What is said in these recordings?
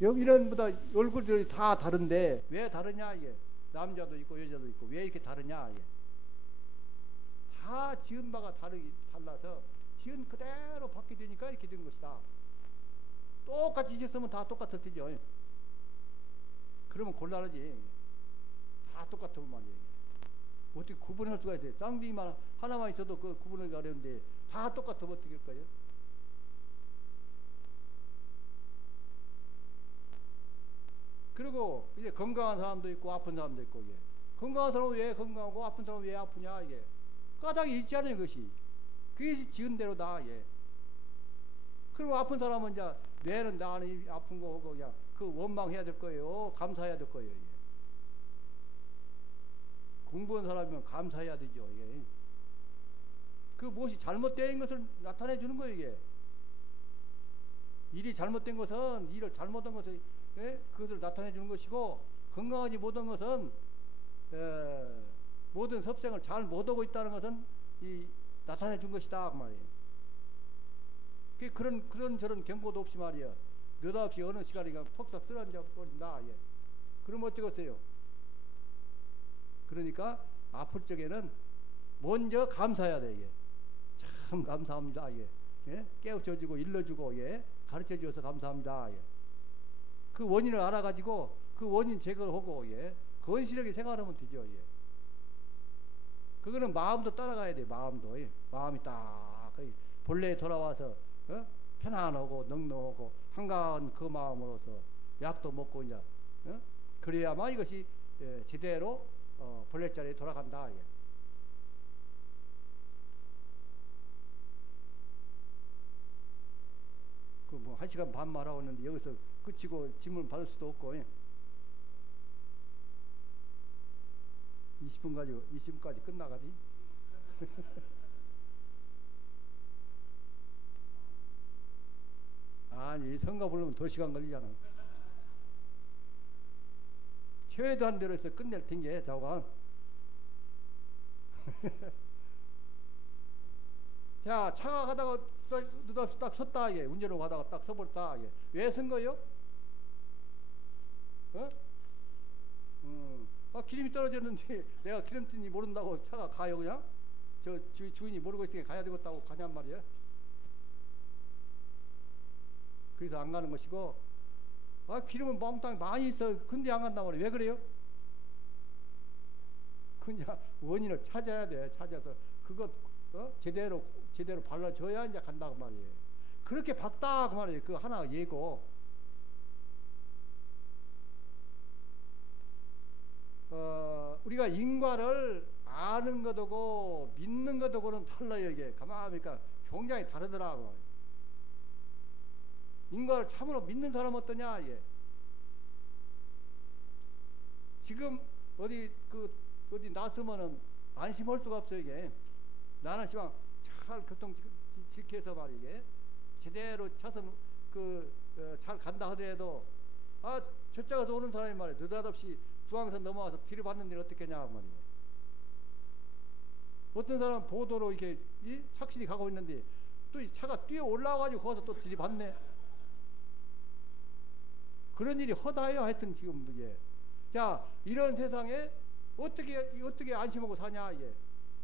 여기 이런보다 얼굴들이 다 다른데 왜 다르냐 이게. 남자도 있고 여자도 있고 왜 이렇게 다르냐 이게. 다 지은 바가 달라서 지은 그대로 받게 되니까 이렇게 된 것이다. 똑같이 지었으면 다 똑같을 테죠. 그러면 곤란하지. 다 똑같으면 말이에요. 어떻게 구분할 수가 있어요. 쌍둥이만 하나만 있어도 그 구분을 가려는데 다 똑같으면 어떻게 할까요? 그리고 이제 건강한 사람도 있고 아픈 사람도 있고, 이게 건강한 사람은 왜 건강하고 아픈 사람은 왜 아프냐, 이게 까닭이 있지 않아요. 그것이 그게 지은 대로다. 예. 그리고 아픈 사람은 이제 뇌는 나는 아픈 거 하고 그냥 그 원망해야 될 거예요. 감사해야 될 거예요. 예. 공부한 사람이면 감사해야 되죠. 예. 그 무엇이 잘못된 것을 나타내 주는 거예요. 이게 일이 잘못된 것은 일을 잘못한 것을, 예? 그것을 나타내 주는 것이고, 건강하지 못한 것은 모든 섭생을 잘 못하고 있다는 것은 나타내 준 것이다 그 말이에요. 그런 저런 경고도 없이 말이에요. 느닷없이 어느 시간에 퍽썩 쓰러져 버린다. 예. 그럼 어쩌겠어요? 그러니까 아플 적에는 먼저 감사해야 돼. 예. 참 감사합니다. 예. 예? 깨우쳐주고 일러주고, 예? 가르쳐주어서 감사합니다. 예. 그 원인을 알아가지고 그 원인 제거하고, 예? 건실하게 생활하면 되죠. 예. 그거는 마음도 따라가야 돼. 마음도. 예. 마음이 딱 본래에 돌아와서 편안하고 넉넉하고 한가한 그 마음으로서 약도 먹고 이제 그래야만 이것이 제대로 본래 자리에 돌아간다. 예. 그 뭐 1시간 반 말하고 있는데 여기서 그치고 질문 받을 수도 없고, 예. 20분까지 끝나가니? 아니, 성가 부르면 2시간 걸리잖아. 최대한 대로 해서 끝낼 텐게, 자관. 자, 차가 가다가 느닷없이 딱 섰다, 이게. 운전을 가다가 딱 서버렸다, 이게. 왜 선 거요? 기름이 떨어졌는데 내가 기름뜬지 모른다고 차가 가요, 그냥? 저 주인이 모르고 있으니까 가야 되겠다고 가냔 말이야. 그래서 안 가는 것이고, 기름은 몽땅 많이 있어. 근데 안 간단 말이야. 왜 그래요? 그냥 원인을 찾아야 돼. 찾아서 그것 제대로 발라줘야 이제 간다고 말이에요. 그렇게 박다 그 말이에요. 그 하나 예고. 우리가 인과를 아는 것하고 믿는 것하고는 달라요. 이게 가만히 보니까 굉장히 다르더라고. 인과를 참으로 믿는 사람 어떠냐? 예. 지금 어디 나서면은 안심할 수가 없어요. 이게 나는 시방 잘 교통 지켜서 말이게 제대로 차선 잘 간다 하더라도 저쪽에서 오는 사람이 말이야 느닷없이 중앙선 넘어와서 뒤를 봤는데 어떻게 하냐 말이야. 어떤 사람은 보도로 이렇게 착실히 가고 있는데 또 이 차가 뛰어 올라와가지고 거기서 또 들이받네. 그런 일이 허다해요. 하여튼 지금 이게. 자, 이런 세상에 어떻게 안심하고 사냐 이게.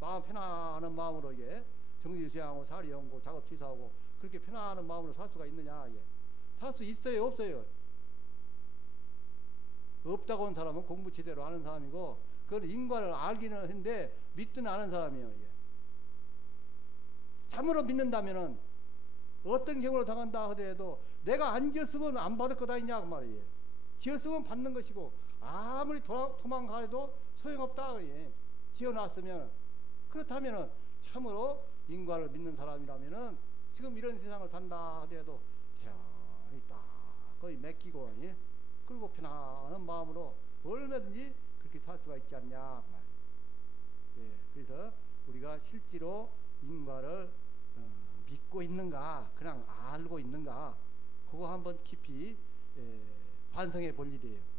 마음 편안한 마음으로 이게 정지수양하고 사리연고 작업 취사하고 그렇게 편안한 마음으로 살 수가 있느냐 이게. 살 수 있어요, 없어요? 없다고 한 사람은 공부 제대로 하는 사람이고 그건 인과를 알기는 했는데 믿든 아는 사람이에요. 이게. 참으로 믿는다면은 어떤 경우를 당한다 하더라도 내가 안 지었으면 안 받을 거다 있냐 그 말이에요. 지었으면 받는 것이고 아무리 도망가도 소용없다. 지어놨으면. 그렇다면은 참으로 인과를 믿는 사람이라면은 지금 이런 세상을 산다 하더라도 태연히 딱 거의 맡기고, 예? 그리고 편안한 마음으로 얼마든지 그렇게 살 수가 있지 않냐 그 말이에요. 예, 그래서 우리가 실제로 인과를 믿고 있는가 그냥 알고 있는가 그거 한번 깊이 반성해 볼 일이에요.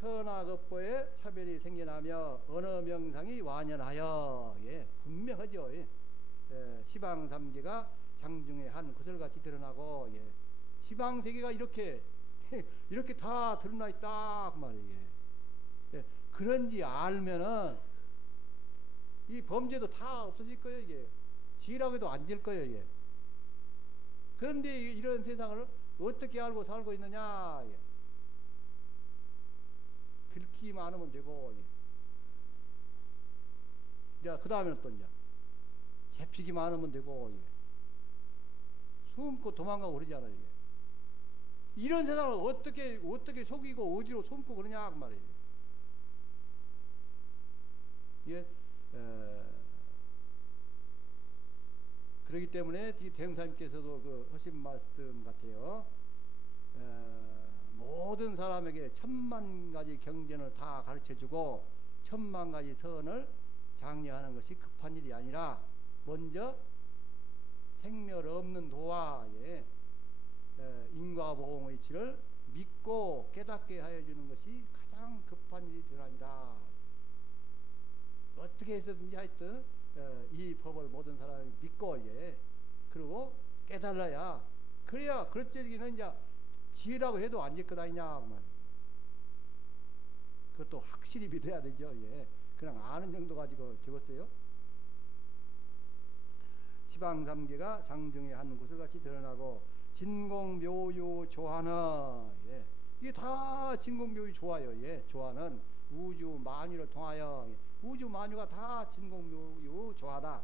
선악업보에 차별이 생겨나며 어느 명상이 완연하여. 예, 분명하죠. 예. 시방삼계가 장중에 한 구슬같이 드러나고, 예. 지방 세계가 이렇게 이렇게 다 드러나 있다 그 말이에요. 예. 그런지 알면은 이 범죄도 다 없어질 거예요. 이게 지라고 해도 안 질 거예요. 이게. 그런데 이런 세상을 어떻게 알고 살고 있느냐? 예. 들키기만 하면 되고, 예. 그 다음에는 또 이제 잡히기만 하면 되고, 예. 숨고 도망가고 그러잖아요. 이게. 이런 세상을 어떻게 속이고 어디로 숨고 그러냐 그 말이에요. 예. 그렇기 때문에 대형사님께서도 그 하신 말씀 같아요. 모든 사람에게 1000만가지 경전을 다 가르쳐주고 1000만가지 선을 장려하는 것이 급한 일이 아니라 먼저 생멸 없는 도화에 인과보응의 이치를 믿고 깨닫게 하여 주는 것이 가장 급한 일이 되라니라. 어떻게 해서든지 하여튼 이 법을 모든 사람이 믿고, 예. 그리고 깨달아야, 그래야 그럴때기는 이제 지혜라고 해도 안 될 것 아니냐 그 말이에요. 그것도 확실히 믿어야 되죠. 예. 그냥 아는 정도 가지고 적었어요. 시방삼계가 장중에 한 구슬같이 드러나고 진공묘유 조화는, 예. 이게 다 진공묘유 조화요. 예. 조화는 우주 만유를 통하여, 예. 우주 만유가 다 진공묘유 조화다.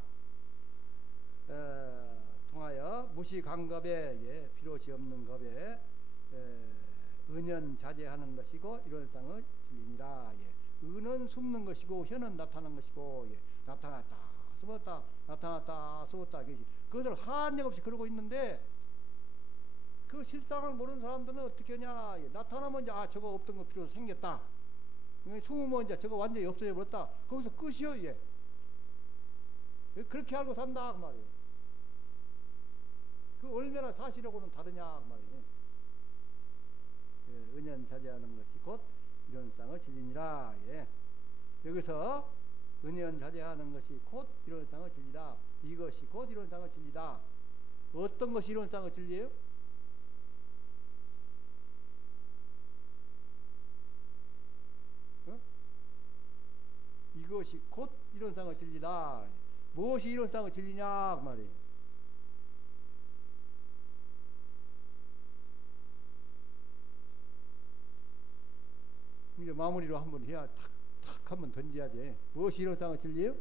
통하여 무시강겁에, 예. 필요시 없는 겁에 은연 자제하는 것이고 이론상의 진리니라. 예. 은은 숨는 것이고 현은 나타나는 것이고, 예. 나타났다 숨었다 나타났다 숨었다, 그것을 한력 없이 그러고 있는데 그 실상을 모르는 사람들은 어떻게 하냐. 예. 나타나면 이제 저거 없던 거 필요 생겼다. 숨으면 이제 저거 완전히 없어져 버렸다. 거기서 끝이요. 예. 그렇게 알고 산다 그 말이에요. 그 얼마나 사실하고는 다르냐 그 말이에요. 예. 은연 자제하는 것이 곧 이론상의 진리니라. 예. 여기서 은연 자제하는 것이 곧 이론상의 진리다. 이것이 곧 이론상의 진리다. 어떤 것이 이론상의 진리예요? 이것이 곧 이론상의 진리다. 무엇이 이론상의 진리냐 그 말이에요. 이제 마무리로 한번 해야 탁 한번 던져야지. 무엇이 이론상의 진리예요?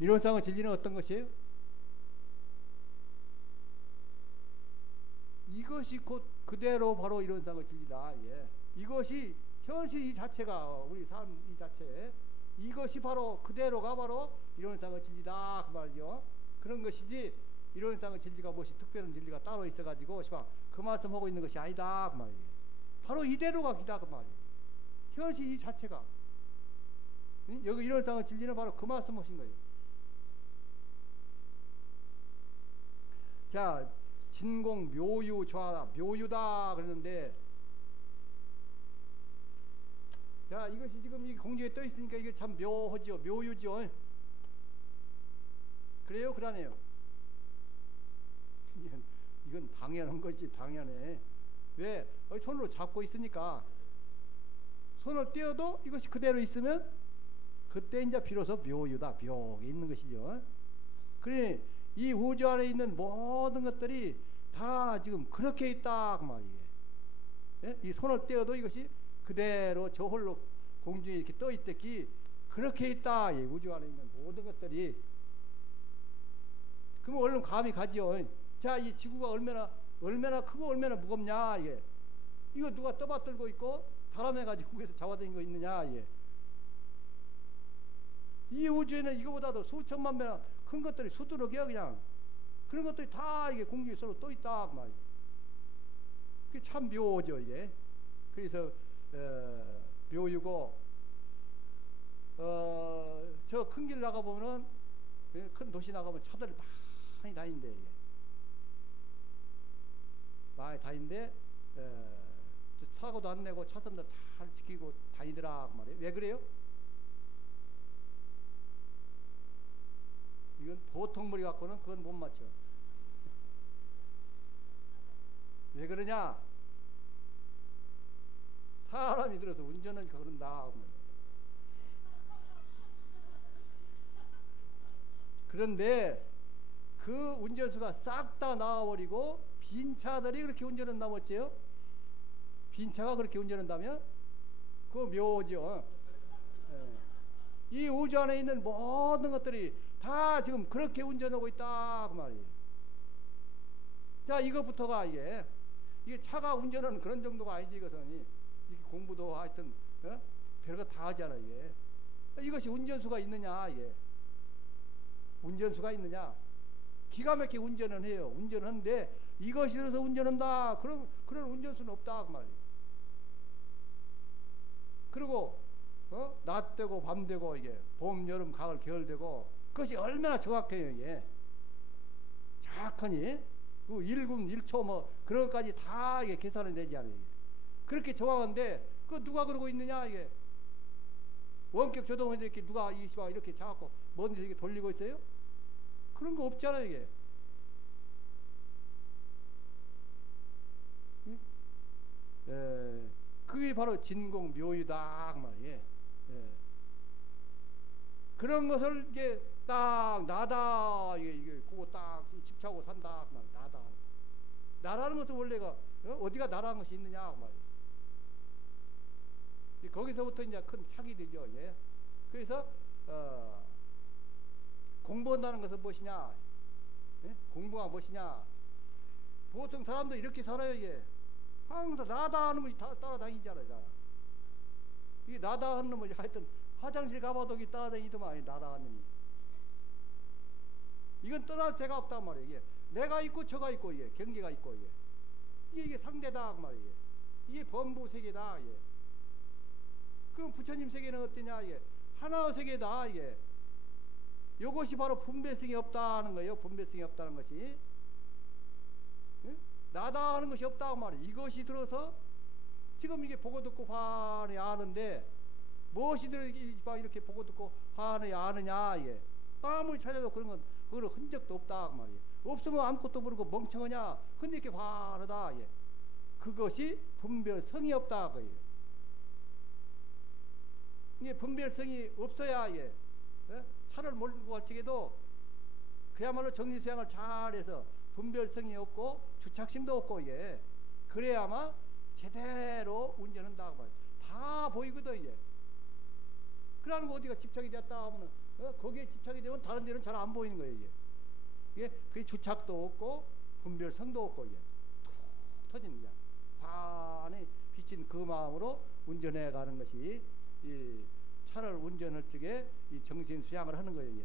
이론상의 진리는 어떤 것이에요? 이것이 곧 그대로 바로 이론상의 진리다. 예. 이것이 현실 이 자체가, 우리 삶 이 자체, 이것이 바로 그대로가 바로 이론상의 진리다 그 말이죠. 그런 것이지 이론상의 진리가 무엇이 특별한 진리가 따로 있어가지고 그 말씀하고 있는 것이 아니다 그 말이에요. 바로 이대로가 기다 그 말이에요. 현실 이 자체가. 여기 이론상의 진리는 바로 그 말씀하신 거예요. 자, 진공 묘유 조화다, 묘유다 그러는데, 자, 이것이 지금 이 공중에 떠 있으니까 이게 참 묘하죠. 묘유죠. 그래요? 그러네요. 이건 당연한 거지. 당연해. 왜? 손으로 잡고 있으니까. 손을 떼어도 이것이 그대로 있으면 그때 이제 비로소 묘유다, 묘하게 있는 것이죠. 그래, 이 우주 안에 있는 모든 것들이 다 지금 그렇게 있다 그 말이에요. 예? 이 손을 떼어도 이것이 그대로 저 홀로 공중에 이렇게 떠 있듯이 그렇게 있다. 이 우주 안에 있는 모든 것들이. 그러면 얼른 감이 가죠. 자, 이 지구가 얼마나 크고 얼마나 무겁냐. 예. 이거 누가 떠받들고 있고 다람해가지고 거기서 잡아다니는 거 있느냐. 예. 이 우주에는 이거보다도 수천만 배나 큰 것들이 수두룩이야 그냥. 그런 것들이 다 이게 공중에 서로 떠 있다 그 말이에요. 그게 참 묘죠 이게. 그래서 묘유고, 저 큰 길 나가 보면은, 큰 도시 나가면 차들이 많이 다닌대. 이게. 많이 다닌데 사고도 안 내고 차선도 다 지키고 다니더라 그 말이에요. 왜 그래요? 이건 보통 머리 갖고는 그건 못 맞춰. 왜 그러냐? 사람이 들어서 운전을 그런다. 그런데 그 운전수가 싹 다 나와버리고 빈 차들이 그렇게 운전한다면 어째요? 빈 차가 그렇게 운전한다면? 그거 묘죠. 예. 이 우주 안에 있는 모든 것들이 다 지금 그렇게 운전하고 있다 그 말이에요. 자, 이것부터가 이게 차가 운전하는 그런 정도가 아니지. 이것은 이게 공부도 하여튼 별거 다 하잖아. 이게 이것이 운전수가 있느냐? 운전수가 있느냐? 기가 막히게 운전은 해요. 운전하는데 이것이 들어서 운전한다. 그런 운전수는 없다 그 말이에요. 그리고 낮 되고 밤 되고 이게 봄, 여름, 가을, 겨울 되고 그것이 얼마나 정확해요. 이게 정확하니 그 1분 1초 뭐 그런 것까지 다 이게 계산이 되지 않아요. 그렇게 정확한데 그 누가 그러고 있느냐? 이게 원격 조종을 이렇게 누가 이렇게 잡고 먼 데서 이렇게 돌리고 있어요? 그런 거 없잖아요. 이게 그게 바로 진공묘유다 그 말이에요. 그런 것을 이게 딱 나다 이게 그거 딱 집착하고 산다 그 말이에요. 나다. 나라는 것은 원래가 어디가 나라는 것이 있느냐 그 말이에요. 거기서부터 이제 큰 착이 되죠. 그래서 공부한다는 것은 무엇이냐? 공부가 무엇이냐? 보통 사람도 이렇게 살아요. 이게 항상 나다 하는 것이 따라다니잖아요. 이게 나다 하는 놈은 하여튼 화장실 가봐도 이게 따라다니더만 나다 하는 놈이. 이건 떠날 데가 없단 말이에요. 이게 내가 있고 저가 있고 경계가 있고 이게 상대다 그 말이에요. 이게 범부 세계다. 그럼 부처님 세계는 어떠냐? 하나의 세계다. 이것이 바로 분별성이 없다는 거예요. 분별성이 없다는 것이. 나다 하는 것이 없다고 말이에요. 이것이 들어서 지금 이게 보고 듣고 화내 아는데 무엇이 들어 이렇게 보고 듣고 화내 아느냐? 아무리 찾아도 그런 건 그거는 흔적도 없다 그 말이에요. 없으면 아무것도 모르고 멍청하냐? 근데 이렇게 화나다. 그것이 분별성이 없다 그거예요. 이게 분별성이 없어야 차를 몰고 갈 적에도 그야말로 정신수양을 잘해서 분별성이 없고 주착심도 없고 그래야만 제대로 운전한다 그 말이에요. 다 보이거든. 그러는 거 어디가 집착이 됐다 하면은 거기에 집착이 되면 다른 데는 잘 안 보이는 거예요. 그게 주착도 없고 분별성도 없고 툭 터지는 거야. 반에 비친 그 마음으로 운전해 가는 것이 이 차를 운전할 적에 이 정신 수양을 하는 거예요.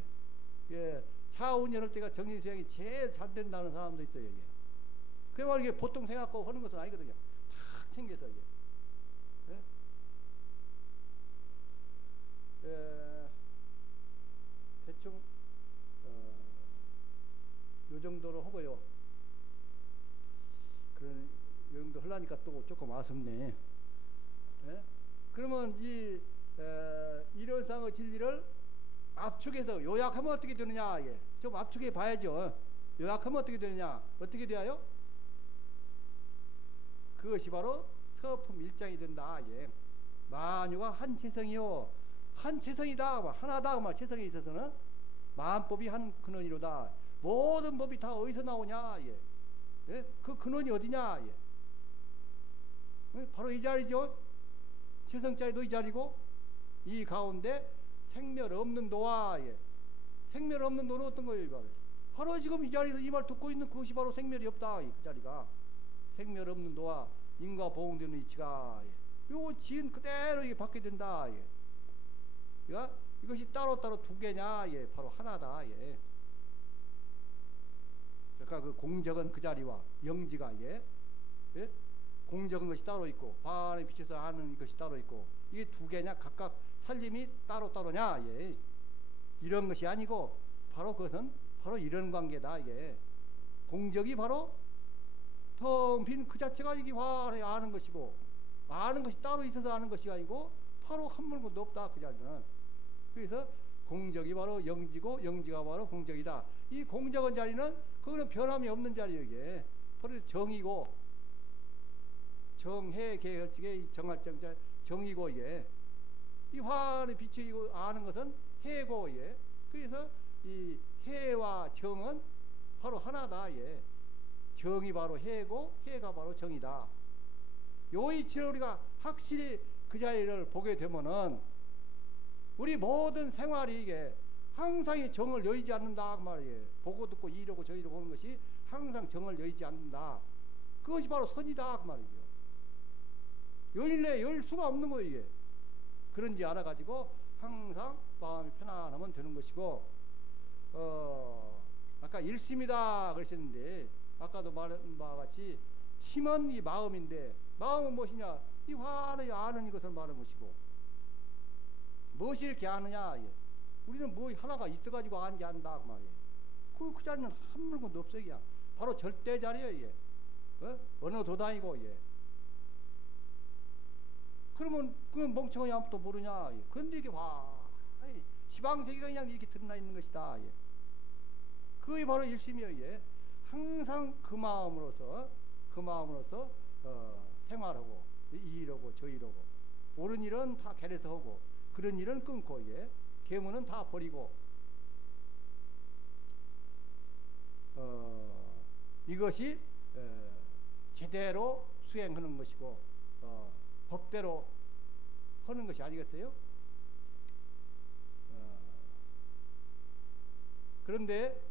차 운전할 때가 정신 수양이 제일 잘 된다는 사람도 있어요. 그 말 이게 보통 생각하고 하는 것은 아니거든요. 탁 챙겨서 대충 요 정도로 하고요. 그런 요 정도 하려니까 또 조금 아쉽네. 그러면 이 이론상의 진리를 압축해서 요약하면 어떻게 되느냐? 좀 압축해 봐야죠. 요약하면 어떻게 되느냐? 어떻게 돼요? 그것이 바로 서품 일장이 된다. 만유가 한 체성이요. 한 체성이다. 하나다. 체성에 있어서는 만법이 한 근원이로다. 모든 법이 다 어디서 나오냐? 그 근원이 어디냐? 바로 이 자리죠. 체성자리도 이 자리고 이 가운데 생멸 없는 도와 생멸 없는 도는 어떤 거예요? 바로 지금 이 자리에서 이 말 듣고 있는 그것이 바로 생멸이 없다. 그 자리가 생멸 없는 도와 인과 보응되는 이치가 요거 지은 그대로 이게 받게 된다. 이것이 따로따로 두 개냐? 바로 하나다. 그러니까 그 공적은 그 자리와 영지가 공적인 것이 따로 있고 반에 비춰서 아는 것이 따로 있고 이게 두 개냐? 각각 살림이 따로따로냐? 이런 것이 아니고 바로 그것은 바로 이런 관계다. 공적이 바로 텅 빈 그 자체가 이게 환히 아는 것이고 아는 것이 따로 있어서 아는 것이 아니고 바로 한 물건도 없다. 그 자리는. 그래서 공적이 바로 영지고 영지가 바로 공적이다. 이 공적은 자리는 그거는 변함이 없는 자리예요. 이게 바로 정이고 정해 계열직의 정할 정자 정이고 이게 이 화의 빛이 아는 것은 해고 예. 그래서 이 해와 정은 바로 하나다. 예. 정이 바로 해고 해가 바로 정이다. 요 이치를 우리가 확실히 그 자리를 보게 되면은 우리 모든 생활이 이게 항상 이 정을 여의지 않는다 그 말이에요. 보고 듣고 이러고 저이러고 하는 것이 항상 정을 여의지 않는다. 그것이 바로 선이다 그 말이죠. 열래 열 수가 없는 거예요 이게. 그런지 알아가지고 항상 마음이 편안하면 되는 것이고 아까 일심이다 그러셨는데 아까도 말한 바와 같이 심은 이 마음인데 마음은 무엇이냐? 이 화를 아는 이것을 말하는 것이고 무엇이 이렇게 아느냐? 예. 우리는 뭐 하나가 있어가지고 아는지 안다 그 말이에요. 그 자리는 한 물건도 없어요. 그냥 바로 절대 자리예요. 예. 어느 도당이고 예. 그러면 그 멍청이 아무것도 모르냐? 예. 그런데 이게 시방세계가 그냥 이렇게 드러나 있는 것이다. 예. 그게 바로 일심이에요. 예. 항상 그 마음으로서 생활하고 이러고 저이러고 옳은 일은 다 개래서 하고 그런 일은 끊고 예. 계문은 다 버리고 이것이 제대로 수행하는 것이고 법대로 하는 것이 아니겠어요? 그런데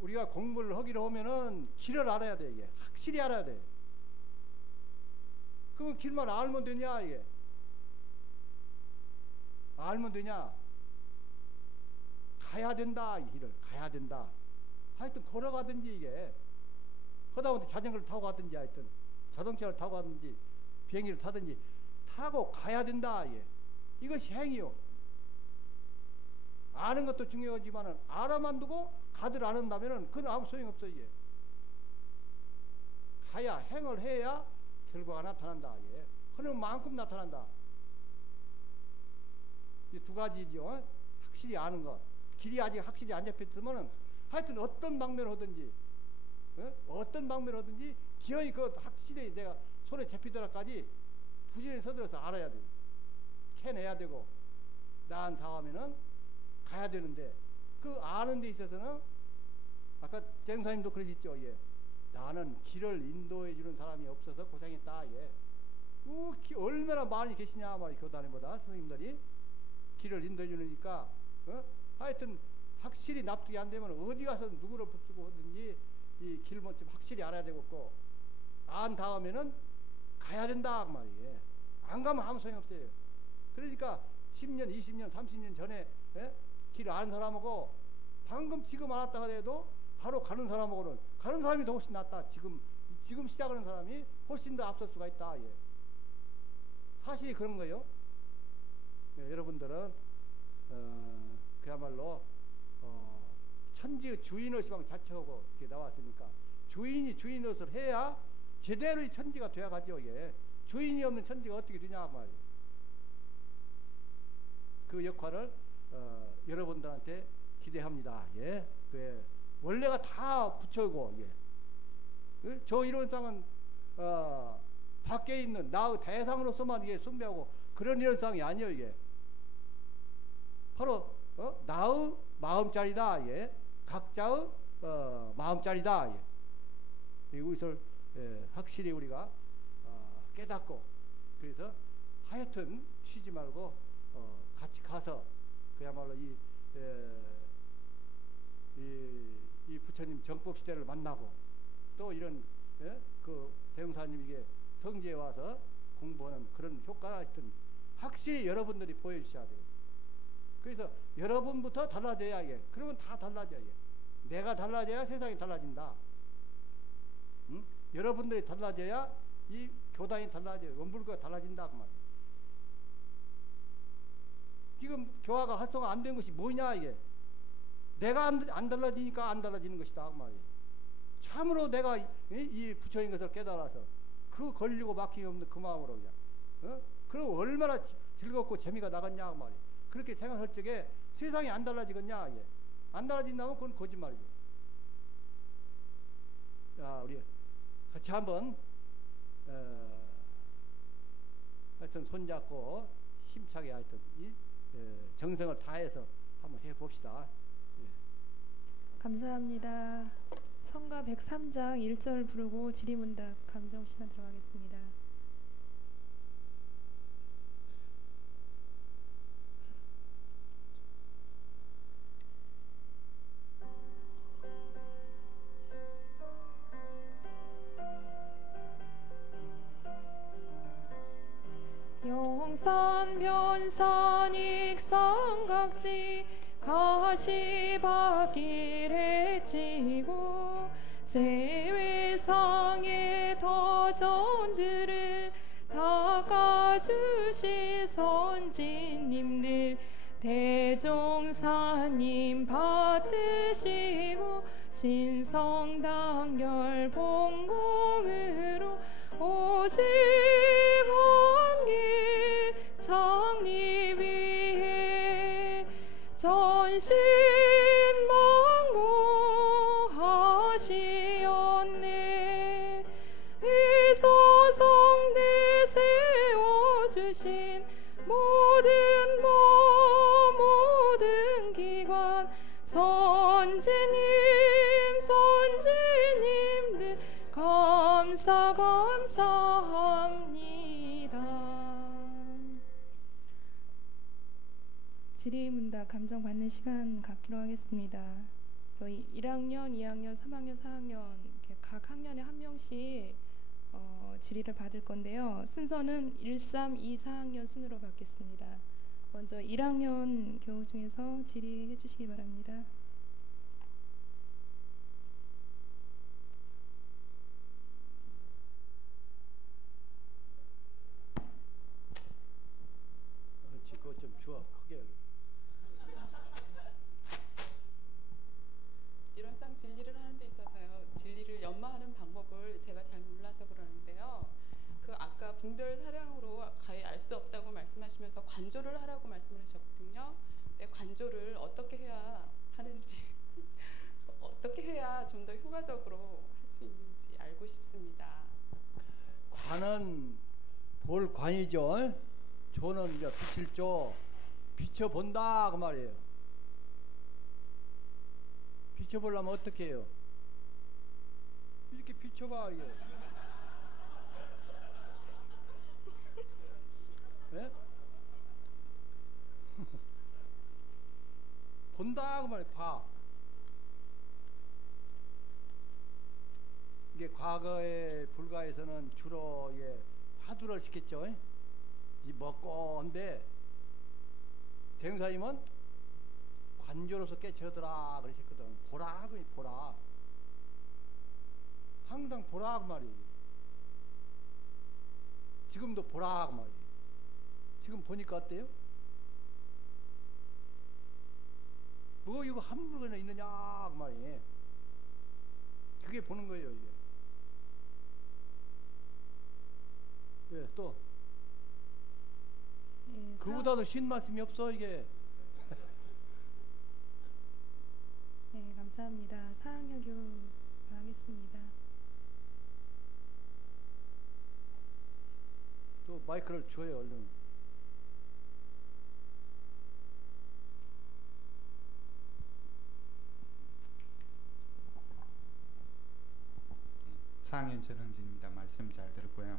우리가 공부를 하기로 하면은 길을 알아야 돼. 이게 확실히 알아야 돼. 그러면 길만 알면 되냐 이게? 알면 되냐? 가야 된다. 이 길을 가야 된다. 하여튼 걸어가든지 이게 하다못해 자전거를 타고 가든지 하여튼 자동차를 타고 가든지 비행기를 타든지 타고 가야 된다. 이게 이것이 행이요. 아는 것도 중요하지만은 알아만 두고 가들 안 한다면은 그건 아무 소용 없어. 이게 가야 행을 해야 결과가 나타난다. 예. 하는 만큼 나타난다. 이 두 가지죠. 확실히 아는 것. 길이 아직 확실히 안 잡혔으면은 하여튼 어떤 방면을 하든지 어떤 방면을 하든지 기어이 그 확실히 내가 손에 잡히더라까지 부지런히 서들어서 알아야 돼. 캐내야 되고 난 다음에는 가야 되는데 그 아는 데 있어서는 아까 쟁사님도 그러셨죠. 예. 나는 길을 인도해 주는 사람이 없어서 고생했다. 예. 얼마나 많이 계시냐 말이 교단에보다 선생님들이 길을 인도해 주니까 하여튼 확실히 납득이 안 되면 어디 가서 누구를 붙들고 하든지 이 길 먼저 확실히 알아야 되겠고 안 다음에는 가야 된다 그 말이에요. 안 가면 아무 소용 없어요. 그러니까 10년, 20년, 30년 전에 길을 아는 사람하고 방금 지금 알았다 하더라도 바로 가는 사람하고는 가는 사람이 더 훨씬 낫다. 지금 시작하는 사람이 훨씬 더 앞설 수가 있다. 예. 사실이 그런 거예요. 예, 여러분들은 그야말로 천지의 주인의식만 자처하고 이렇게 나왔으니까 주인이 주인의식을 해야 제대로 이 천지가 돼야 가죠. 예. 주인이 없는 천지가 어떻게 되냐 말이에요. 그 역할을 여러분들한테 기대합니다. 예. 그 원래가 다 부처고 예. 저 이론상은 밖에 있는 나의 대상으로서만 이게 숭배하고 그런 이론상이 아니에요. 이게 바로 나의 마음자리다. 예. 각자의 마음자리다. 예. 이것을 확실히 우리가 깨닫고 그래서 하여튼 쉬지 말고 같이 가서 그야말로 이 부처님 정법시대를 만나고 또 이런 그 대웅사님에게 성지에 와서 공부하는 그런 효과가 하여튼 확실히 여러분들이 보여주셔야 돼요. 그래서 여러분부터 달라져야 해. 그러면 다 달라져야 해. 내가 달라져야 세상이 달라진다. 응? 여러분들이 달라져야 이 교단이 달라져요. 원불교가 달라진다 그 말이에요. 지금 교화가 활성화 안 된 것이 뭐냐 이게. 내가 안 달라지니까 안 달라지는 것이다 그 말이에요. 참으로 내가 이 부처인 것을 깨달아서 그 걸리고 막힘이 없는 그 마음으로 그냥 그럼 얼마나 즐겁고 재미가 나갔냐 그 말이에요. 그렇게 생각할 적에 세상이 안 달라지겠냐? 예. 안 달라진다면 그건 거짓말이죠. 자, 우리 같이 한번 하여튼 손잡고 힘차게 하여튼 정성을 다해서 한번 해봅시다. 예. 감사합니다. 성가 103장 1절 부르고 지리문답 감정 시간 들어가겠습니다. 용산 변산 익산 각지 가시밭길에 찌고 세외상의 더전들을 닦아주신 선진님들 대종사님 받드시고 신성당결 봉공으로 오직 길 창립 위해 전신망고하시었네. 이 소성대 세워주신 모든 기관 선지님들 감사합니다. 지리문답 감정 받는 시간 갖기로 하겠습니다. 저희 1학년, 2학년, 3학년, 4학년 이렇게 각 학년에 한 명씩 지리를 받을 건데요. 순서는 1, 3, 2, 4학년 순으로 받겠습니다. 먼저 1학년 교우 중에서 질의해 주시기 바랍니다. 그거 좀 주워 크게. 일원상 진리를 하는 데 있어서요. 진리를 연마하는 방법을 제가 잘 몰라서 그러는데요. 그 아까 분별 사량으로 가히 알 수 없다고 말씀하시면서 관조를 하라고 말씀을 하셨거든요. 근데 관조를 어떻게 해야 하는지 어떻게 해야 좀 더 효과적으로 할 수 있는지 알고 싶습니다. 관은 볼 관이죠. 조는 이제 빛을 줘 비춰본다 그 말이에요. 비춰보려면 어떻게 해요? 이렇게 비춰봐 이게. 네? 본다 그 말이에요. 봐. 이게 과거의 불가에서는 주로 화두를 시켰죠. 이 먹고인데 대흥사님은 관조로서 깨쳐더라 그러셨거든. 보라 그 보라. 항상 보라 그 말이에요. 지금도 보라 그 말이에요. 지금 보니까 어때요? 뭐 이거 한 물건에 있느냐 그 말이에요. 그게 보는 거예요 이게. 예, 또 예, 그보다도 쉰 말씀이 없어 이게. 네, 감사합니다. 4학년 교우 하겠습니다. 또 마이크를 줘요 얼른. 사학년 전흥진입니다. 말씀 잘 들었고요.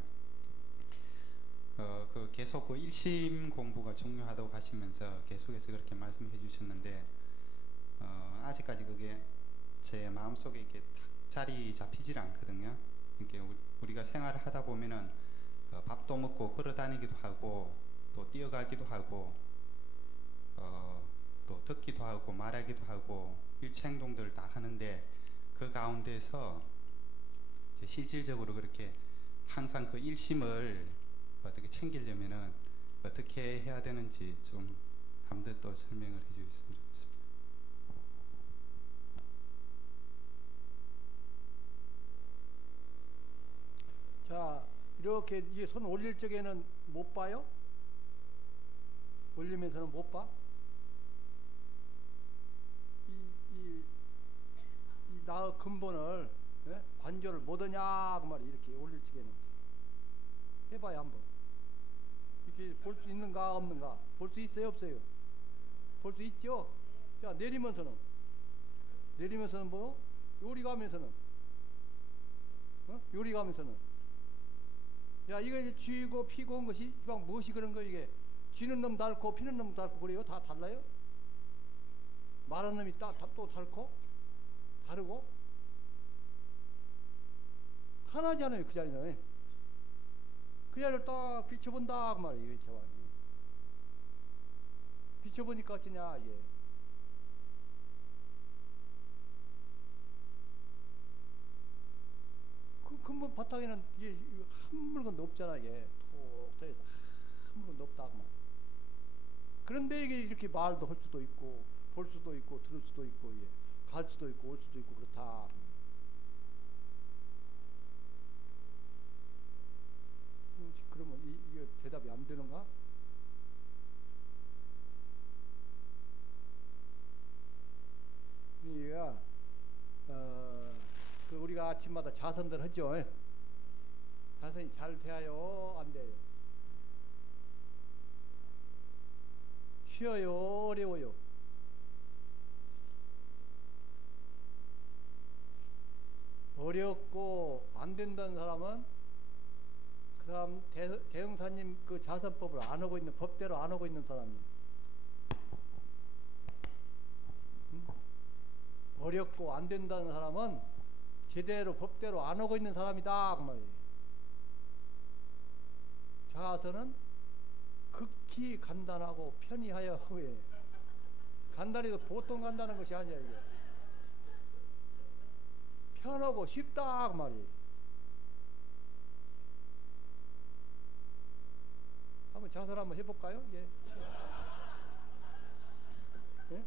계속 그 1심 공부가 중요하다고 하시면서 계속해서 그렇게 말씀해 주셨는데 아직까지 그게 제 마음속에 이렇게 딱 자리 잡히질 않거든요. 이렇게 우리가 생활을 하다 보면은 밥도 먹고 걸어 다니기도 하고 또 뛰어가기도 하고 또 듣기도 하고 말하기도 하고 일체 행동들을 다 하는데 그 가운데서 실질적으로 그렇게 항상 그 일심을 어떻게 챙기려면은 어떻게 해야 되는지 좀 한 번 더 설명을 해주셨으면 좋겠습니다. 자, 이렇게 이제 손 올릴 적에는 못 봐요? 올리면서는 못 봐? 나의 근본을 예? 관조를 못하냐 그 말이 이렇게 올릴 적에는 해봐야 한번. 이렇게 볼 수 있는가 없는가? 볼 수 있어요 없어요? 볼 수 있죠? 야 내리면서는 뭐? 요리 가면서는 요리 가면서는 야 이거 이제 쥐고 피고 온 것이 이방 무엇이 그런 거 이게 쥐는 놈 닳고 피는 놈 닳고 그래요? 다 달라요? 말하는 놈이 또 닳고 다르고 하나잖아요 그 자리는. 그 자리를 딱 비춰본다 그 말이에요. 제왕이 비춰보니까 어쩌냐 이게 그 근본 바탕에는 이게 한 물건도 없잖아. 이게 톡 터져서 한 물건도 없다 그 말이에요. 그런데 이게 이렇게 말도 할 수도 있고 볼 수도 있고 들을 수도 있고 예. 갈 수도 있고 올 수도 있고 그렇다. 그러면 이게 대답이 안 되는가? 우리가 그 우리가 아침마다 자선들 하죠. 자선이 잘 돼요, 안 돼요? 쉬어요, 어려워요? 어렵고 안 된다는 사람은 그 사람 대흥사님 그 자선법을 안 하고 있는 법대로 안 하고 있는 사람이에요. 어렵고 안 된다는 사람은 제대로 법대로 안 하고 있는 사람이다 그 말이에요. 자선은 극히 간단하고 편이하여 왜 간단해도 보통 간단한 것이 아니야 이게. 편하고 쉽다 그 말이에요. 한번 자선 한번 해볼까요? 예. 예?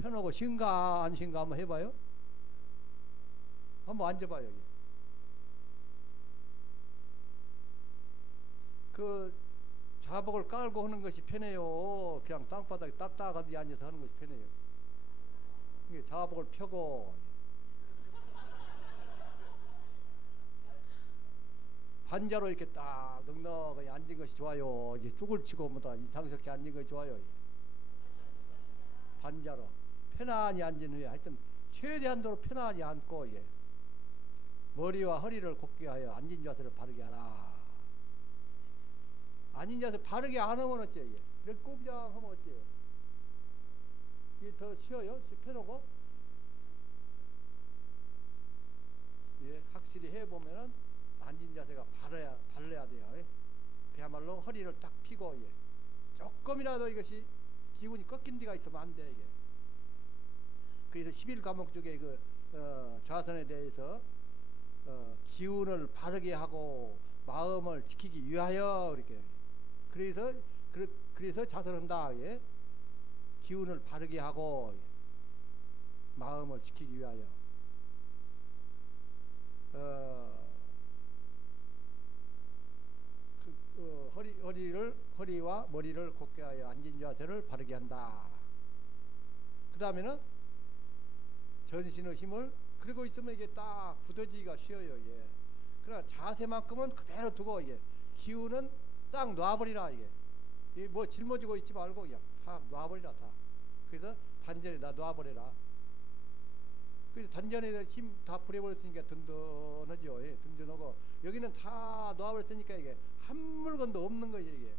편하고 쉬운가 안 쉬운가 한번 해봐요. 한번 앉아봐요. 여기. 그 자복을 깔고 하는 것이 편해요? 그냥 땅바닥에 딱딱하게 앉아서 하는 것이 편해요? 이게 자복을 펴고 반자로 이렇게 딱 넉넉하게 앉은 것이 좋아요? 이제 죽을 치고 뭐다 이상스럽게 앉은 것이 좋아요? 반자로 편안히 앉은 후에 하여튼 최대한도로 편안히 앉고 예. 머리와 허리를 곧게 하여 앉은 자세를 바르게 하라. 앉은 자세 바르게 안 하면 어째요? 예. 이렇게 꼼장하면 어째요? 이게 더 쉬워요? 편하고? 예, 확실히 해보면은 앉은 자세가 발라야 돼요. 예. 그야말로 허리를 딱 펴고 예. 조금이라도 이것이 기운이 꺾인 데가 있으면 안 돼 이게. 그래서 11과목 중에 그 좌선에 대해서 기운을 바르게 하고 마음을 지키기 위하여 이렇게 그래서 자선한다. 예. 기운을 바르게 하고 마음을 지키기 위하여 허리와 머리를 곧게 하여 앉은 자세를 바르게 한다. 그 다음에는 전신의 힘을 그리고 있으면 이게 딱 굳어지기가 쉬워요. 예. 그러나 자세만큼은 그대로 두고 이게 기운은 싹 놔버리라 이게. 뭐 짊어지고 있지 말고 그냥 다 놔버리라 다. 그래서 단전에 다 놔버려라. 그래서 단전에 힘 다 부려버렸으니까 든든하죠. 예. 든든하고 여기는 다 놔버렸으니까 이게 한 물건도 없는 거예요. 이게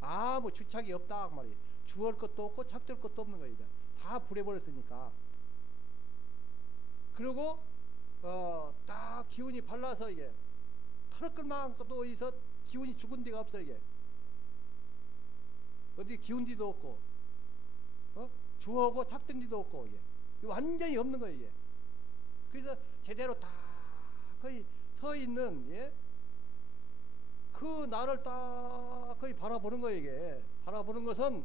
아무 주착이 없다 그 말이에요. 주얼 것도 없고 착될 것도 없는 거예요. 다 부려버렸으니까. 그리고 딱 기운이 발라서 이게 털끌만큼도 어디서 기운이 죽은 데가 없어 이게. 어디 기운 데도 없고 주하고 착된 데도 없고 이게 완전히 없는 거예요 이게. 그래서 제대로 딱 거의 서 있는 예? 그 나를 딱 거의 바라보는 거예요 이게. 바라보는 것은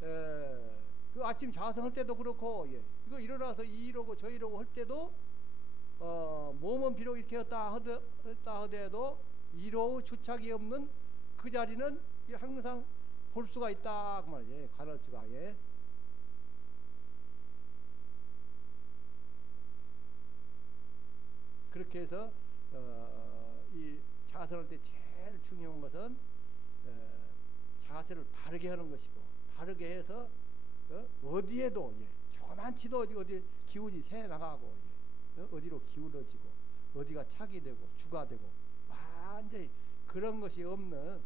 그 아침 자선할 때도 그렇고 예. 이거 일어나서 이러고 저이러고 할 때도 몸은 비록 이렇게 했다 하더라도 이로 주착이 없는 그 자리는 항상 볼 수가 있다 그 말이에요. 관할 수가. 예. 그렇게 해서 이 자선할 때 제일 중요한 것은 자세를 바르게 하는 것이고, 바르게 해서 어디에도 조그만치도 어디 기운이 새 나가고 어디로 기울어지고 어디가 착이 되고 주가 되고 완전히 그런 것이 없는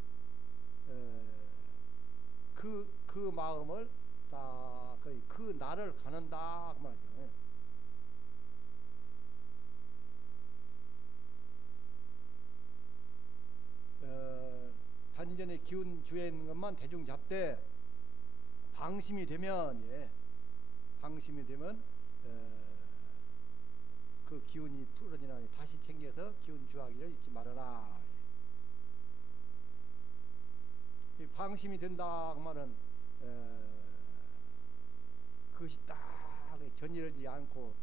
그 마음을 딱 거의 그 날을 가는다 그 말이죠. 단전의 기운 주에 있는 것만 대중 잡되 방심이 되면 방심이 되면 그 기운이 풀어지나니 다시 챙겨서 기운 주하기를 잊지 말아라. 이 방심이 된다 그 말은 그것이 딱 전이러지 않고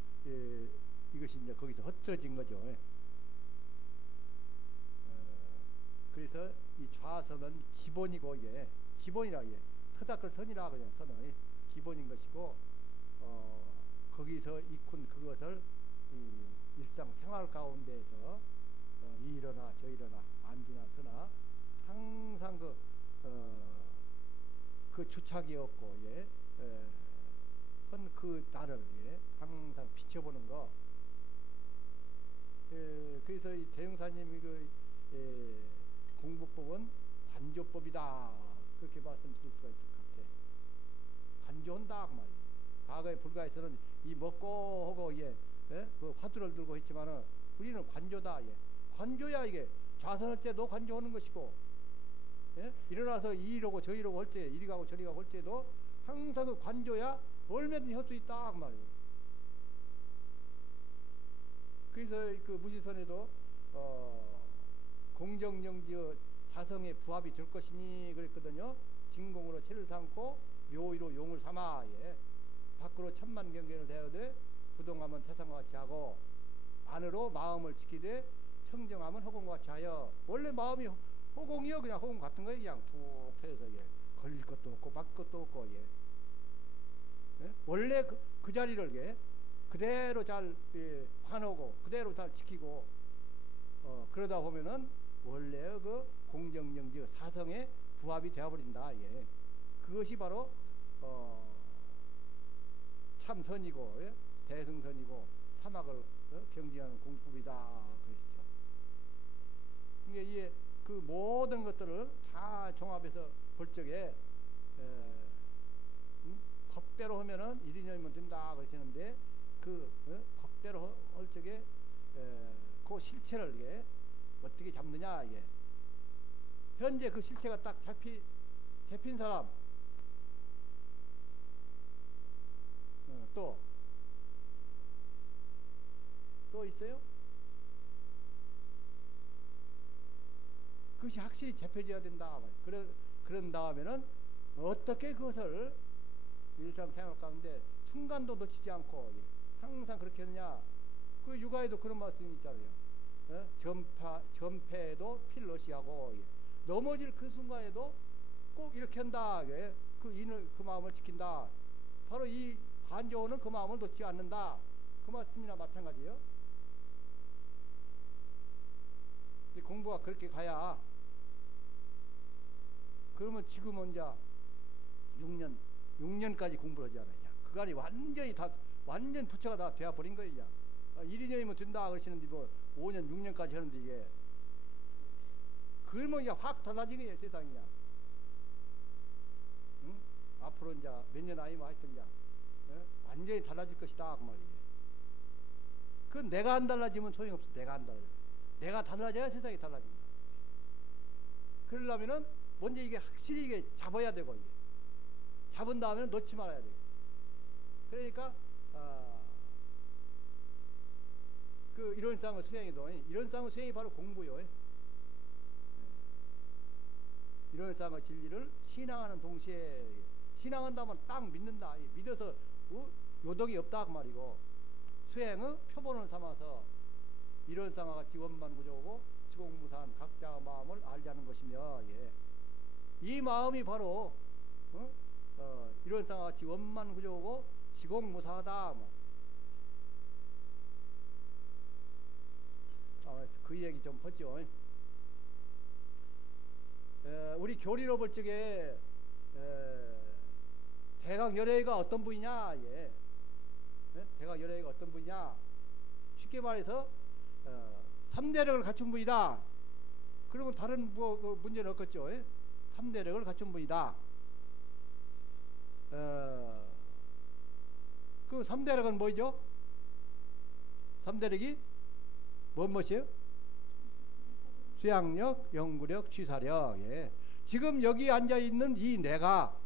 이것이 이제 거기서 흐트러진 거죠. 그래서 이 좌선은 기본이고 기본이라 터닥을 선이라 그냥 선은 기본인 것이고 거기서 익힌 그것을 일상생활 가운데에서 이러나 저러나 앉으나 서나 항상 그 주착이 없고 그 나를 항상 비춰보는 거. 그래서 이 대흥사님이 공부법은 관조법이다 그렇게 말씀드릴 수가 있을 것 같아. 관조한다 그 말이에요. 과거에 불가에서는 이 먹고 하고 그 화두를 들고 했지만은 우리는 관조다. 관조야. 이게 좌선할 때도 관조하는 것이고 일어나서 이러고 저이러고 할 때 이리 가고 저리 가고 할 때도 항상 그 관조야 얼마든지 할 수 있다 그 말이에요. 그래서 그 무지선에도 공정영지의 자성의 부합이 될 것이니 그랬거든요. 진공으로 채를 삼고 묘의로 용을 삼아 밖으로 천만 경계를 대하되 부동하면 태산과 같이 하고 안으로 마음을 지키되 청정하면 허공과 같이 하여. 원래 마음이 허공이요. 그냥 허공 같은 거예요. 그냥 툭 트여서 걸릴 것도 없고 막 것도 없고 원래 그 자리를 그대로 잘 화놓고 그대로 잘 지키고 그러다 보면은 원래 그 공정영지 사성의 부합이 되어버린다. 그것이 바로 참선이고 대승선이고 사막을 병지하는 공법이다 그러시죠. 그러니까 그 모든 것들을 다 종합해서 볼 적에 법대로 하면은 1인연이면 된다 그러시는데 그 법대로 할 적에 그 실체를 어떻게 잡느냐. 현재 그 실체가 딱 잡힌 사람 또 있어요? 그것이 확실히 잡혀져야 된다. 그런 다음에는 어떻게 그것을 일상생활 가운데 순간도 놓치지 않고 항상 그렇게 하느냐. 그 육아에도 그런 말씀이 있잖아요. 전폐에도 필러시하고 넘어질 그 순간에도 꼭 이렇게 한다. 그 마음을 지킨다. 바로 이 관조는 그 마음을 놓지 않는다. 그 말씀이나 마찬가지예요. 공부가 그렇게 가야. 그러면 지금은 이제 6년까지 공부를 하잖아요. 그간이 완전 부처가 다 되어버린 거예요. 1인연이면 된다 그러시는데 뭐 5년 6년까지 하는데 이게 그러면 이제 확 달라진 거예요. 세상이. 응? 앞으로 이제 몇 년 아니면 하여튼 이제 완전히 달라질 것이다 그 말이에요. 그 내가 안 달라지면 소용없어. 내가 안 달라져. 내가 달라져야 세상이 달라진다. 그러려면은 먼저 이게 확실히 이게 잡아야 되고 잡은 다음에는 놓지 말아야 돼요. 그러니까 그 이론상의 수행이도 이론상의 수행이 바로 공부요. 이론상의 진리를 신앙하는 동시에 신앙한다면 딱 믿는다. 믿어서 요동이 없다 그 말이고 수행의 표본을 삼아서 이론상과 같이 원만 구조고 지공무사한 각자의 마음을 알자는 것이며 이 마음이 바로 이론상과 같이 원만 구조고 지공무사하다. 얘기 좀 하죠. 우리 교리로 볼 적에 대각 열애가 어떤 분이냐, 예. 대각 열애가 어떤 분이냐. 쉽게 말해서 3대력을 갖춘 분이다. 그러면 다른 문제는 없겠죠. 3대력을 갖춘 분이다. 그 3대력은 뭐죠? 3대력이 무엇이에요? 수양력, 연구력, 취사력. 예. 지금 여기 앉아있는 이 내가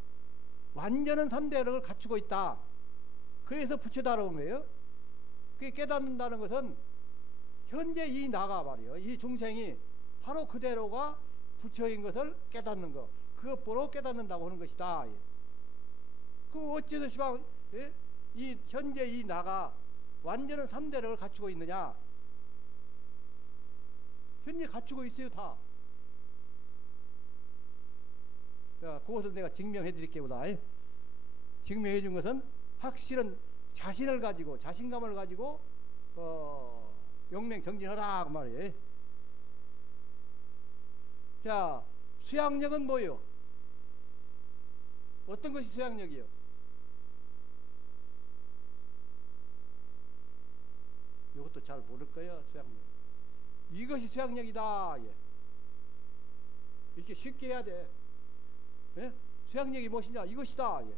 완전한 3대력을 갖추고 있다. 그래서 부처다라는 거예요. 그게 깨닫는다는 것은 현재 이 나가 말이에요. 이 중생이 바로 그대로가 부처인 것을 깨닫는 것. 그것보로 깨닫는다고 하는 것이다. 예. 그 어째서 시방 예? 이 현재 이 나가 완전한 3대력을 갖추고 있느냐? 현재 갖추고 있어요, 다. 자, 그것을 내가 증명해 드릴게요, 보다. 증명해 준 것은 확실한 자신을 가지고, 자신감을 가지고, 영맹정진하라, 그 말이에요. 자, 수양력은 뭐예요? 어떤 것이 수양력이에요? 이것도 잘 모를 거예요, 수양력. 이것이 수양력이다. 예. 이렇게 쉽게 해야 돼. 예? 수양력이 무엇이냐? 이것이다. 예.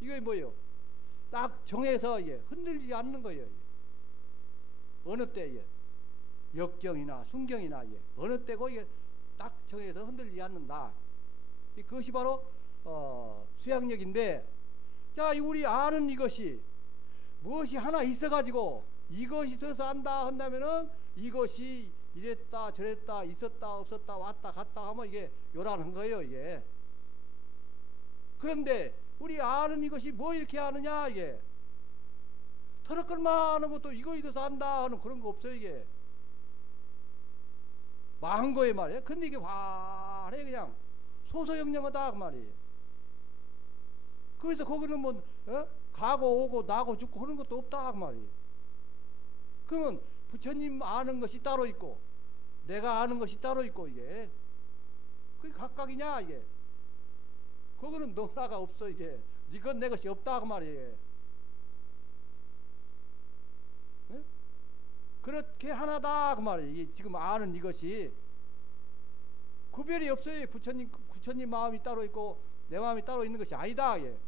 이게 뭐예요? 딱 정해서 예. 흔들리지 않는 거예요. 예. 어느 때에 역경이나 순경이나 예. 어느 때고 이게 딱 정해서 흔들리지 않는다. 그것이 바로 수양력인데, 자, 우리 아는 이것이 무엇이 하나 있어가지고 이것이 있어서 안다 한다면은 이것이 이랬다 저랬다 있었다 없었다 왔다 갔다 하면 이게 요란한 거예요, 이게. 그런데 우리 아는 이것이 뭐 이렇게 아느냐, 이게 터럭걸만 하는 것도 이거 있어서 안다 하는 그런 거 없어요, 이게. 망한 거예요, 말이에요. 근데 이게 환해 그냥 소소영령하다 그 말이에요. 그래서 거기는 뭐 가고 오고 나고 죽고 하는 것도 없다 그 말이에요. 그러면 부처님 아는 것이 따로 있고 내가 아는 것이 따로 있고, 이게 그게 각각이냐, 이게. 거기는 너나가 없어, 이게. 네 것 내 것이 없다 그 말이에요. 네? 그렇게 하나다 그 말이에요. 이게 지금 아는 이것이 구별이 없어요. 부처님 마음이 따로 있고 내 마음이 따로 있는 것이 아니다. 예.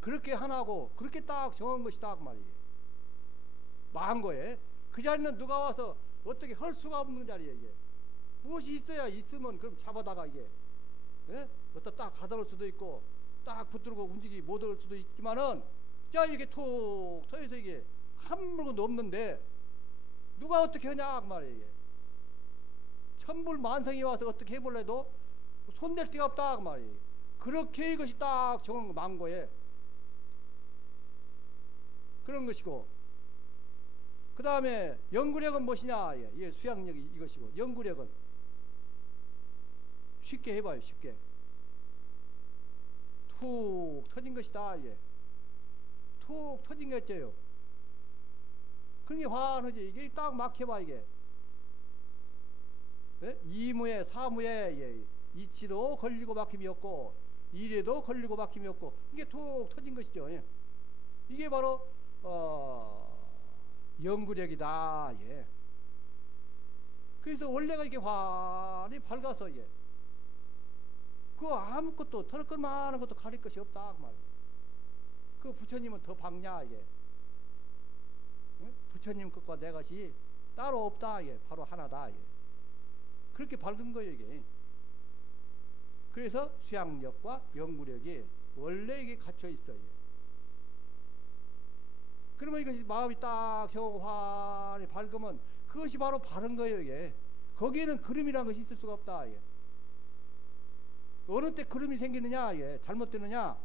그렇게 하나고 그렇게 딱 정한 것이다 그 말이에요. 망한 거예요. 그 자리는 누가 와서 어떻게 할 수가 없는 자리예요, 이게. 무엇이 있어야 있으면 그럼 잡아다가 이게 어디다 딱 가둬놓을 수도 있고 딱 붙들고 움직이기 못할 수도 있지만은 자 이렇게 툭 서해서 이게 한 물건도 없는데 누가 어떻게 하냐 그 말이에요, 이게. 천불만성이 와서 어떻게 해볼래도 손댈 데가 없다 그 말이에요. 그렇게 이것이 딱 정한 거 망한 거예요. 그런 것이고, 그 다음에 연구력은 무엇이냐? 예, 수양력이 이것이고, 연구력은 쉽게 해봐요. 쉽게 툭 터진 것이다. 예. 툭 터진 것이에요. 그게 환하지. 이게 딱 막혀봐, 이게. 예? 이무에 사무에 예. 이치도 걸리고 막힘이 없고 일에도 걸리고 막힘이 없고 이게 툭 터진 것이죠. 예. 이게 바로 연구력이다. 예. 그래서 원래가 이게 환히 밝아서 예. 그 아무것도 털 것만한 것도 가릴 것이 없다 그 말이에요. 그 부처님은 더 밝냐 이게. 예? 부처님 것과 내 것이 따로 없다. 예. 바로 하나다. 예. 그렇게 밝은 거예요, 이게. 그래서 수양력과 연구력이 원래 이게 갇혀 있어요. 그러면 이것이 마음이 딱 정하고 환히 밝으면 그것이 바로 바른 거예요, 이게. 거기에는 그름이라는 것이 있을 수가 없다, 이게. 어느 때 그름이 생기느냐, 이게. 잘못되느냐.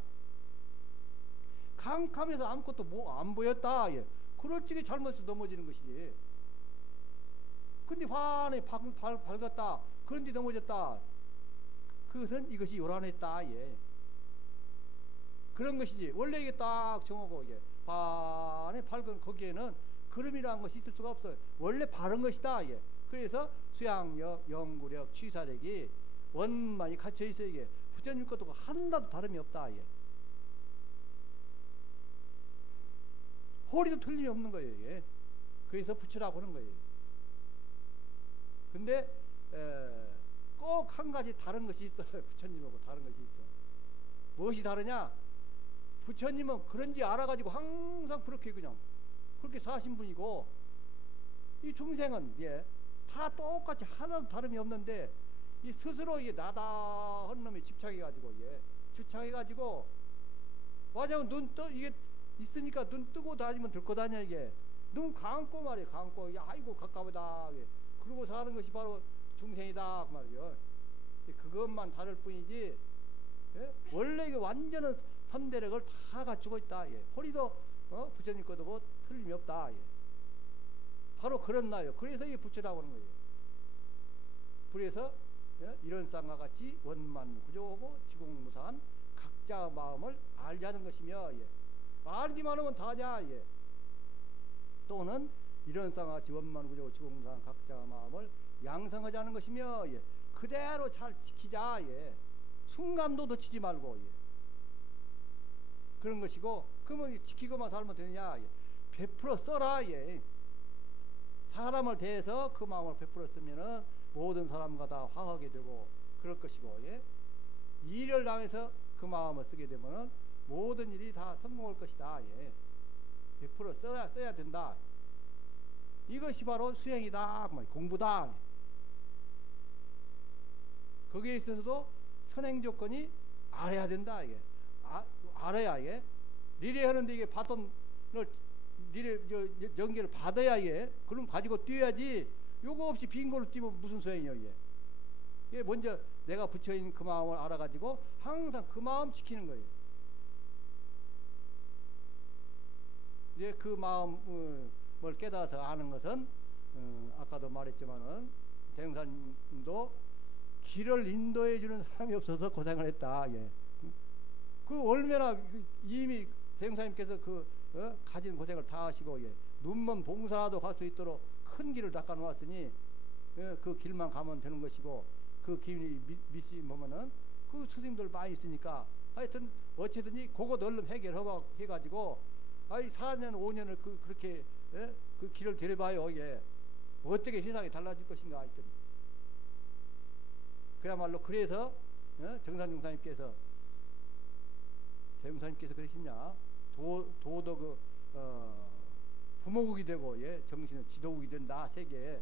캄캄해서 아무것도 뭐 안 보였다, 이게. 그럴 적에 잘못해서 넘어지는 것이지. 근데 환히 밝았다. 그런데 넘어졌다. 그것은 이것이 요란했다, 예. 그런 것이지. 원래 이게 딱 정하고 이게 환히 밝은 거기에는 그름이라는 것이 있을 수가 없어요. 원래 바른 것이다. 예. 그래서 수양력, 영구력, 취사력이 원만히 갇혀 있어요. 이게 부처님 것도 하나도 다름이 없다. 예. 허리도 틀림이 없는 거예요. 이게. 그래서 부처라고 하는 거예요. 근데 꼭 한 가지 다른 것이 있어요. 부처님하고 다른 것이 있어. 무엇이 다르냐? 부처님은 그런지 알아가지고 항상 그렇게 그냥 그렇게 사신 분이고, 이 중생은 예, 다 똑같이 하나도 다름이 없는데, 이 스스로 이게 나다 한 놈이 집착해가지고 예, 주착해가지고 맞아요. 이게 있으니까 눈 뜨고 다니면 들고 다녀. 이게 눈 감고 말이에요. 감고 아이고 가까우다. 예. 그러고 사는 것이 바로 중생이다 그 말이에요. 그것만 다를 뿐이지 예? 원래 이게 완전한 삼대력을 다 갖추고 있다. 예. 허리도 부처님 것도 뭐 틀림이 없다. 예. 바로 그런 나요. 그래서 이게 부처라고 하는 거예요. 그래서 예? 이런 쌍과 같이 원만구조고 지공무상한 각자 마음을 알자는 것이며, 예. 알기만 하면 다냐. 예. 또는 이런 쌍과 같이 원만구조고 지공무상한 각자 마음을 양성하자는 것이며, 예. 그대로 잘 지키자. 예. 순간도 놓치지 말고. 예. 그런 것이고, 그러면 지키고만 살면 되느냐. 예. 베풀어 써라. 예. 사람을 대해서 그 마음을 베풀어 쓰면은 모든 사람과 다 화하게 되고 그럴 것이고, 예. 일을 당해서 그 마음을 쓰게 되면은 모든 일이 다 성공할 것이다. 예. 베풀어 써야 된다. 이것이 바로 수행이다. 공부다. 거기에 있어서도 선행 조건이 알아야 된다. 이게 알아야 이게 리레 하는데 이게 바톤을 리레 연계를 받아야 이게 그럼 가지고 뛰어야지. 요거 없이 빈 걸로 뛰면 무슨 소용이야. 이게 먼저 내가 붙여 있는 그 마음을 알아가지고 항상 그 마음 지키는 거예요. 이제 그 마음을 깨달아서 아는 것은 아까도 말했지만은 재영사님도 길을 인도해 주는 사람이 없어서 고생을 했다. 예. 그 얼마나 이미 재영사님께서 가진 고생을 다 하시고, 예. 눈먼 봉사라도 갈 수 있도록 큰 길을 닦아 놓았으니, 예. 그 길만 가면 되는 것이고, 그 길이 미시 보면은 그 스님들 많이 있으니까 하여튼 어쨌든지 그것 얼른 해결해가지고 4년 5년을 그렇게 예? 그 길을 데려봐요. 예. 어떻게 세상이 달라질 것인가 하여튼. 그야말로 그래서 정산용사님께서 재용사님께서 그러시냐, 도도 부모국이 되고, 예, 정신은 지도국이 된다. 세계에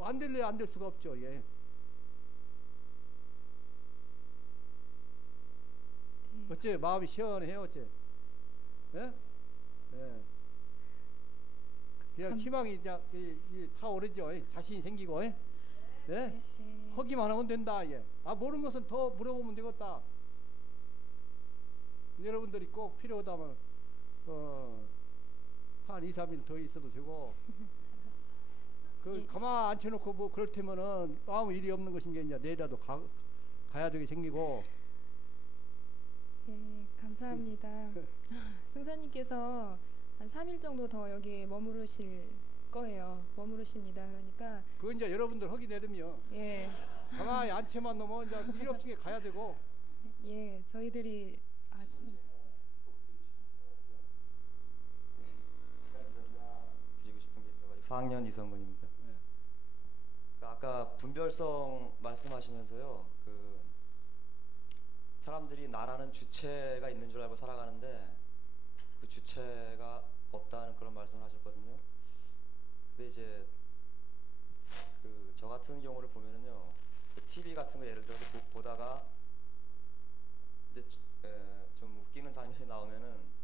안 될래 안 될 수가 없죠. 예. 어째 마음이 시원해요. 어째? 예? 예. 그냥 희망이 타오르죠. 예? 자신이 생기고, 예? 네? 하기만 하면 된다. 예. 모르는 것은 더 물어보면 되겠다. 여러분들이 꼭 필요하다면 한 2, 3일 더 있어도 되고 가만 앉혀놓고 뭐 그럴 테면은 아무 일이 없는 것인 게 이제 내일이라도 가야 되게 생기고. 예, 감사합니다. 승사님께서 한 3일 정도 더 여기 머무르실 거예요. 머무르십니다. 그러니까 그건 이제 여러분들 하기 내름이요. 예. 가만히 앉혀만 놓으면 이제 일 없이 가야 되고. 예, 저희들이 드리고 싶은 게 있어가지고 4학년 이성근입니다. 네. 아까 분별성 말씀하시면서요, 그 사람들이 나라는 주체가 있는 줄 알고 살아가는데 그 주체가 없다는 그런 말씀을 하셨거든요. 근데 이제 저 같은 경우를 보면은요, TV 같은 거 예를 들어서 보다가 이제 좀 웃기는 장면이 나오면은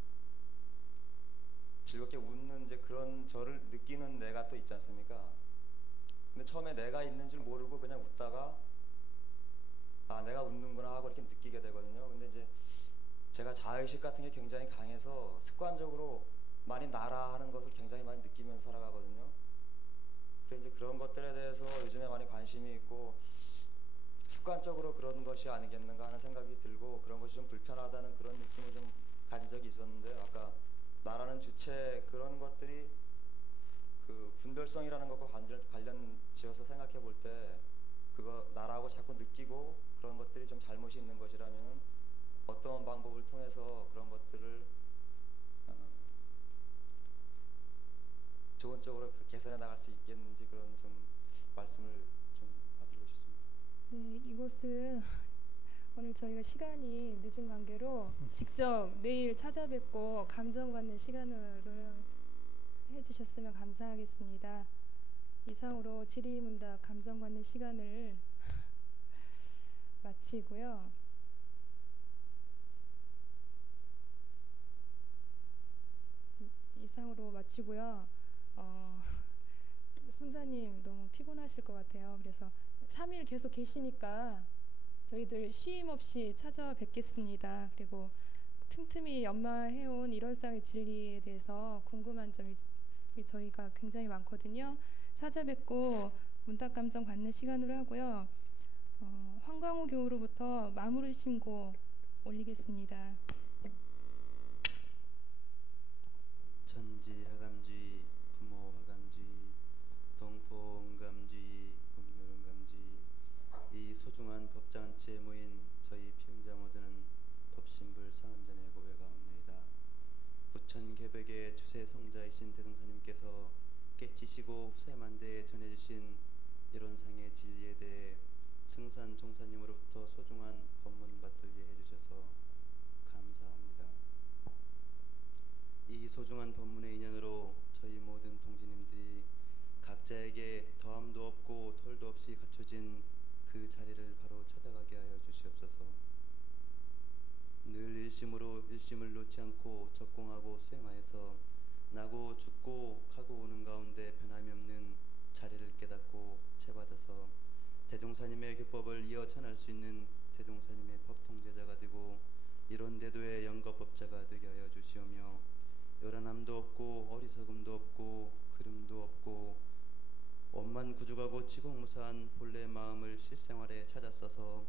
즐겁게 웃는 이제 그런 저를 느끼는 내가 또 있지 않습니까? 근데 처음에 내가 있는 줄 모르고 그냥 웃다가 내가 웃는구나 하고 이렇게 느끼게 되거든요. 근데 이제 제가 자의식 같은 게 굉장히 강해서 습관적으로 많이 나라 하는 것을 굉장히 많이 느끼면서 살아가거든요. 그래서 이제 그런 것들에 대해서 요즘에 많이 관심이 있고 습관적으로 그런 것이 아니겠는가 하는 생각이 들고, 그런 것이 좀 불편하다는 그런 느낌을 좀 가진 적이 있었는데, 아까 나라는 주체 그런 것들이 분별성이라는 것과 관련 지어서 생각해 볼 때 그거 나라고 자꾸 느끼고 그런 것들이 좀 잘못이 있는 것이라면 어떤 방법을 통해서 그런 것들을 좋은 쪽으로 개선해 나갈 수 있겠는지 그런 좀 말씀을 좀 받고 싶습니다. 네, 이곳은 오늘 저희가 시간이 늦은 관계로 직접 내일 찾아뵙고 감정받는 시간으로 해주셨으면 감사하겠습니다. 이상으로 질의응답 감정받는 시간을 마치고요. 승자님 너무 피곤하실 것 같아요. 그래서 3일 계속 계시니까 저희들 쉼 없이 찾아뵙겠습니다. 그리고 틈틈이 연마해온 1월상의 진리에 대해서 궁금한 점이 저희가 굉장히 많거든요. 찾아뵙고 문답 감정 받는 시간으로 하고요. 황광우 교우로부터 마무리 신고 올리겠습니다. 천지하감주의, 부모하감주의, 동포응감주의, 법률응감주의, 이 소중한 법장치에 모인 저희 피응자 모두는 법신불 사원전에 고백하옵나이다. 부천개벽의 주세 성자이신 대동사님께서 깨치시고 후세만대에 전해주신 이론상의 진리에 대해 승산 종사님으로부터 소중한 법문 받들게 해주셔서 감사합니다. 이 소중한 법문의 인연으로 저희 모든 동지님들이 각자에게 더함도 없고 털도 없이 갖춰진 그 자리를 바로 찾아가게 하여 주시옵소서. 늘 일심으로 일심을 놓지 않고 적공하고 수행하여서 나고 죽고 가고 오는 가운데 변함이 없는 자리를 깨닫고 채받아서 대종사님의 교법을 이어 전할 수 있는 대종사님의 법통제자가 되고 이론대도의 영겁법자가 되게 하여 주시오며 요란함도 없고 어리석음도 없고 그름도 없고 원만 구죽하고 치공무사한 본래 마음을 실생활에 찾아 써서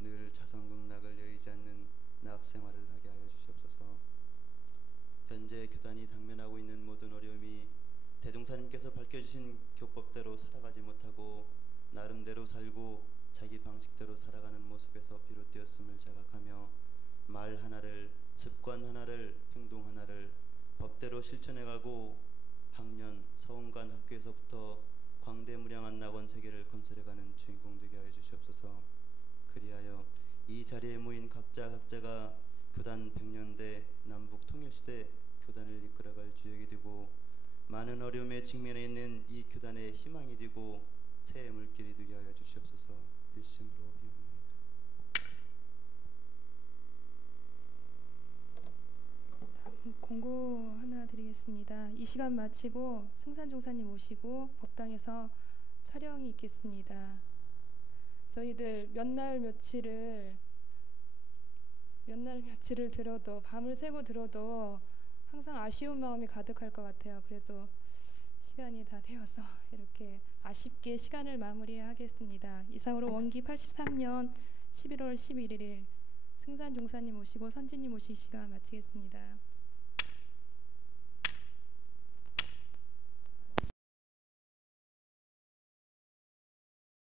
늘 자성극락을 여의지 않는 낙생활을 하게 하여 주시옵소서. 현재 교단이 당면하고 있는 모든 어려움이 대종사님께서 밝혀주신 교법대로 살아가지 못하고 나름대로 살고 자기 방식대로 살아가는 모습에서 비롯되었음을 자각하며 말 하나를, 습관 하나를, 행동 하나를 법대로 실천해가고 학년, 서원관 학교에서부터 광대무량한 낙원 세계를 건설해가는 주인공 되게 하여 주시옵소서. 그리하여 이 자리에 모인 각자가 교단 100년대 남북 통일시대 교단을 이끌어갈 주역이 되고 많은 어려움에 직면해 있는 이 교단의 희망이 되고 새해 물길이 되게 하여 주시옵소서. 일심으로 비옵나이다. 공고 하나 드리겠습니다. 이 시간 마치고 승산종사님 오시고 법당에서 촬영이 있겠습니다. 저희들 몇 날 며칠을 들어도 밤을 새고 들어도 항상 아쉬운 마음이 가득할 것 같아요. 그래도 시간이 다 되어서 이렇게 아쉽게 시간을 마무리하겠습니다. 이상으로 원기 83년 11월 11일 승산종사님 오시고 선지님 오실 시간 마치겠습니다.